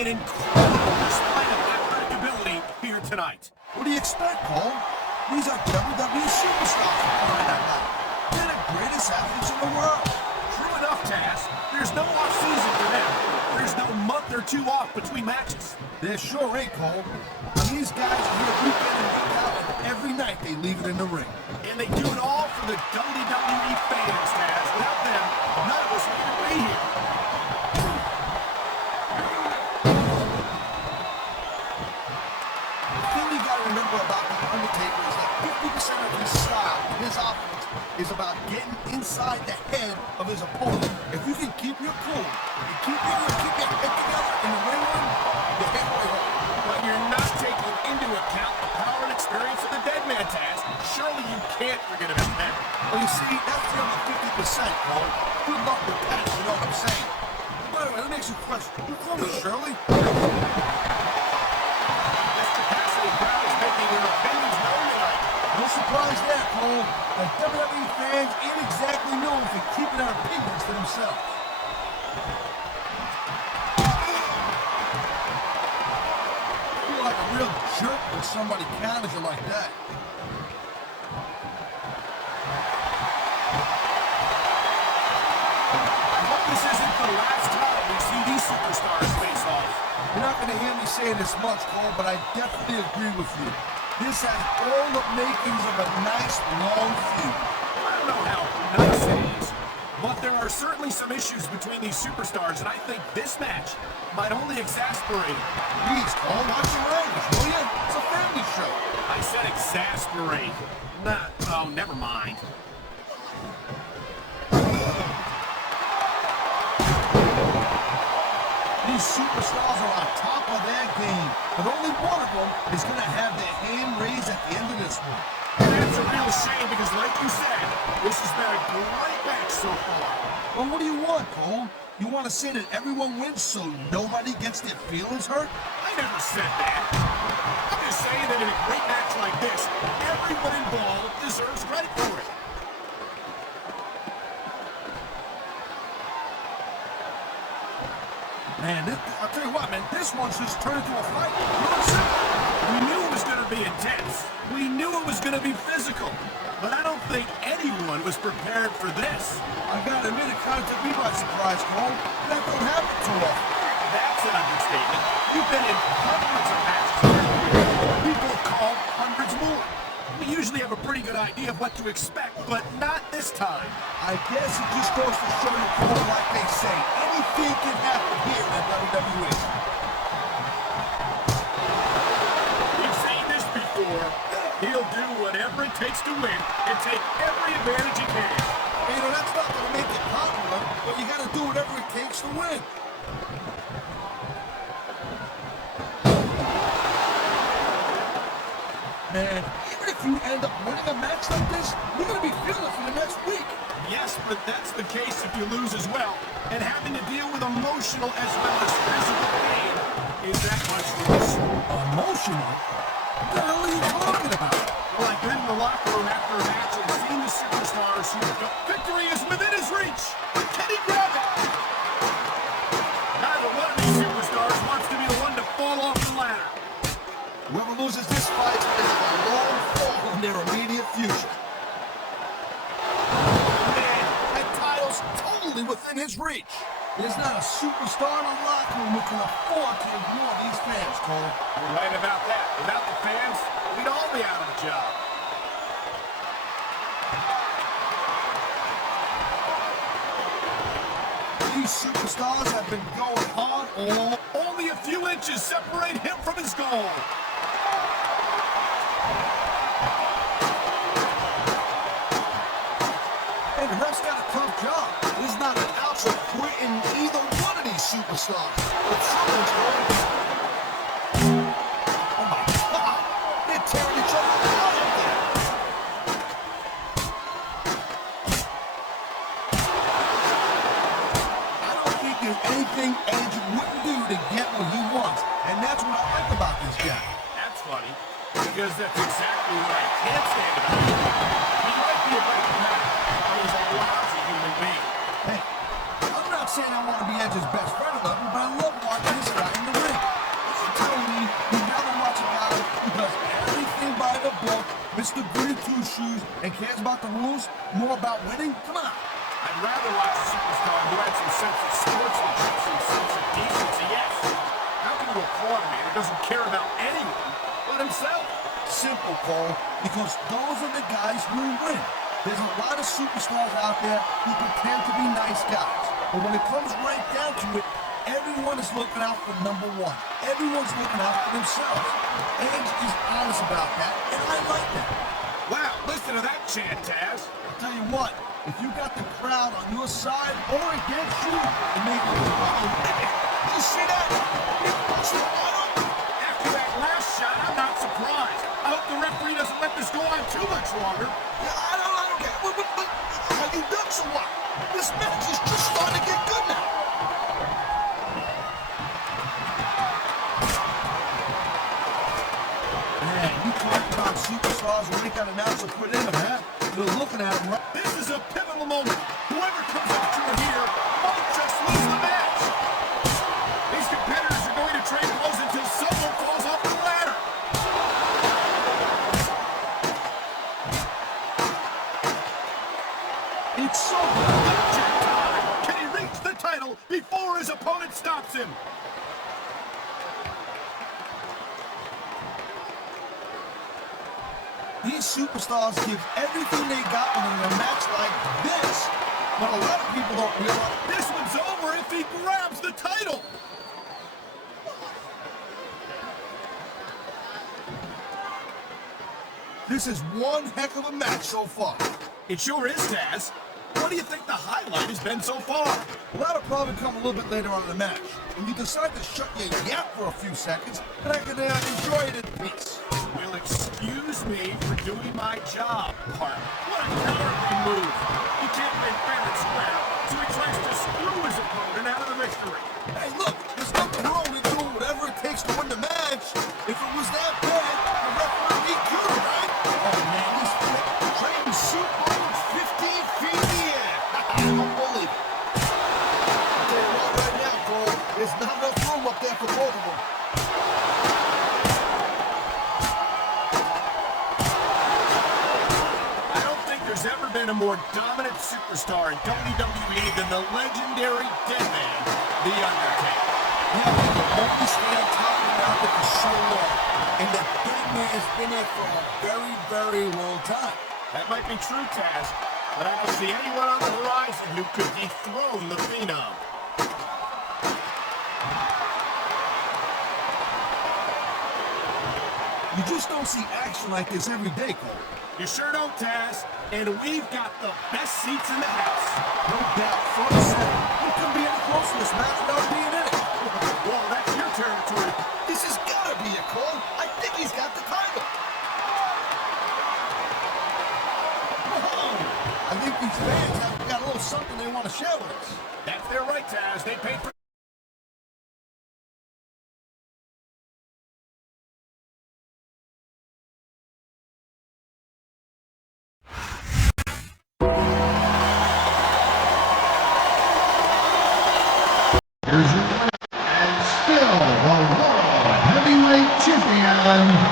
an incredible display of athletic ability here tonight. What do you expect, Cole? These are WWE superstars for crying out loud. They're the greatest athletes in the world. True enough, Taz. There's no off-season for them. There's no month or two off between matches. There sure ain't, Cole. And these guys are here week in and week out, and every night they leave it in the ring. And they do it all for the WWE fans, Taz. Without them, none of us would be here. The thing you gotta remember about the Undertaker is that 50% of his style, his offense, is about getting inside the head of his opponent. If you can keep your cool and keep your head together in the ring room, you're halfway home. But you're not taking into account the power and experience of the dead man, Taz. Surely you can't forget about that. Well, you see, that's the other 50%, Cole. Good luck with that, you know what I'm saying? By the way, let me ask you a question. You call me Shirley? No surprise there, Cole. The WWE fans ain't exactly known for keeping their opinions to themselves. You feel like a real jerk when somebody counters you like that. I hope this isn't the last time we see these superstars face off. You're not going to hear me saying this much, Cole, but I definitely agree with you. This has all the makings of a nice, long feud. I don't know how nice it is, but there are certainly some issues between these superstars, and I think this match might only exasperate them. Please, Cole, watch your language, will you? It's a family show. I said exasperate. Oh, never mind. These superstars are on top of their game, but only one of them is going to have their hand raised at the end of this one. And that's a real shame because, like you said, this has been a great match so far. Well, what do you want, Cole? You want to say that everyone wins so nobody gets their feelings hurt? I never said that. I'm just saying that in a great match like this, everyone involved deserves credit for it. Man, I'll tell you what, man, this one's just turned into a fight. You know what I'm saying? We knew it was going to be intense. We knew it was going to be physical. But I don't think anyone was prepared for this. I gotta admit, it kind of took me by surprise, Cole. That don't happen too often. That's an understatement. You've been in hundreds of matches. People call hundreds more. We usually have a pretty good idea of what to expect, but not this time. I guess it just goes to show you, Cole, like they say, anything can happen here in WWE. We've seen this before. He'll do whatever it takes to win and take every advantage he can. You know, that's not going to make it popular, but you got to do whatever it takes to win. Man, even if you end up winning a match like this, you're going to be feeling it for the next week. Yes, but that's the case if you lose as well. And having to deal with emotional as well as physical pain is that much worse. Emotional? What the hell are you talking about? Well, I've been in the locker room after a match and seen the superstars who felt victory is within his reach. But can he grab it? Neither one of these superstars wants to be the one to fall off the ladder. Whoever loses this fight is a long fall in their immediate future. Man, that title's totally within his reach. There's not a superstar in the locker room who can afford to ignore these fans, Cole. You're right about that. Without the fans, we'd all be out of a job. These superstars have been going hard all. Only a few inches separate him from his goal. Hey, the ref's got a tough job. There's not an ounce of quit in either one of these superstars. But someone's going. Oh my God! They're tearing each other apart up there. I don't think there's anything Edge wouldn't do to get what he wants, and that's what I like about this guy. That's funny, because that's exactly what I can't stand about him. He might be a great man, but he's a lousy human being. Hey, I'm not saying I want to be Edge's best friend or nothing, but I love watching this guy in the ring. cares about the rules, more about winning? Come on. I'd rather watch a superstar who had some sense of sportsmanship, some sense of decency, yes. How can you applaud a man who doesn't care about anyone but himself? Simple, Cole, because those are the guys who win. There's a lot of superstars out there who pretend to be nice guys. But when it comes right down to it, everyone is looking out for number one. Everyone's looking out for themselves. Edge is honest about that, and I like that. Wow, listen to that chant, Taz. I'll tell you what, if you got the crowd on your side or against you, it makes you problem. Did you see that? It pushed the bottom. After that last shot, I'm not surprised. I hope the referee doesn't let this go on too much longer. Yeah, I don't care. But are you done so what? This match is just starting to get good now. Man, you talk about superstars when they got an ounce of put in them, huh? You're looking at them, right? This is a pivotal moment. Whoever comes after it here might just lose the match. These competitors are going to trade blows until someone falls off the ladder. It's so good. Can he reach the title before his opponent stops him? These superstars give everything they got when they're in a match like this. But a lot of people don't realize This one's over if he grabs the title. this is one heck of a match so far. It sure is, Taz. What do you think the highlight has been so far? Well, that'll probably come a little bit later on in the match. When you decide to shut your yap for a few seconds, and I can enjoy it in peace. Well, excuse me for doing my job, partner. What a cowardly move. He can't win fair and square, so he tries to screw his opponent out of the victory. Hey, look, there's nothing wrong with doing whatever it takes to win the match. If it was that bad, the referee would be good, right? Oh, man, this trading shoot moves 15 feet in the air. I don't believe it. I'll tell you what, right now, Cole, there's not enough room up there for both of them. I don't think there's ever been a more dominant superstar in WWE than the legendary Deadman, The Undertaker. Yeah, but the only stand talking about it for so long. And the big man has been there for a very, very long time. That might be true, Taz, but I don't see anyone on the horizon who could dethrone the Phenom. You just don't see action like this every day, Cole. You sure don't, Taz. And we've got the best seats in the house. No doubt, front and center. You couldn't be any closer to this match without being in it. Well, that's your territory. This has got to be a Cole. I think he's got the title. I think these fans have got a little something they want to share with us. That's their right, Taz. They paid for Here's your winner, and still the World Heavyweight Champion,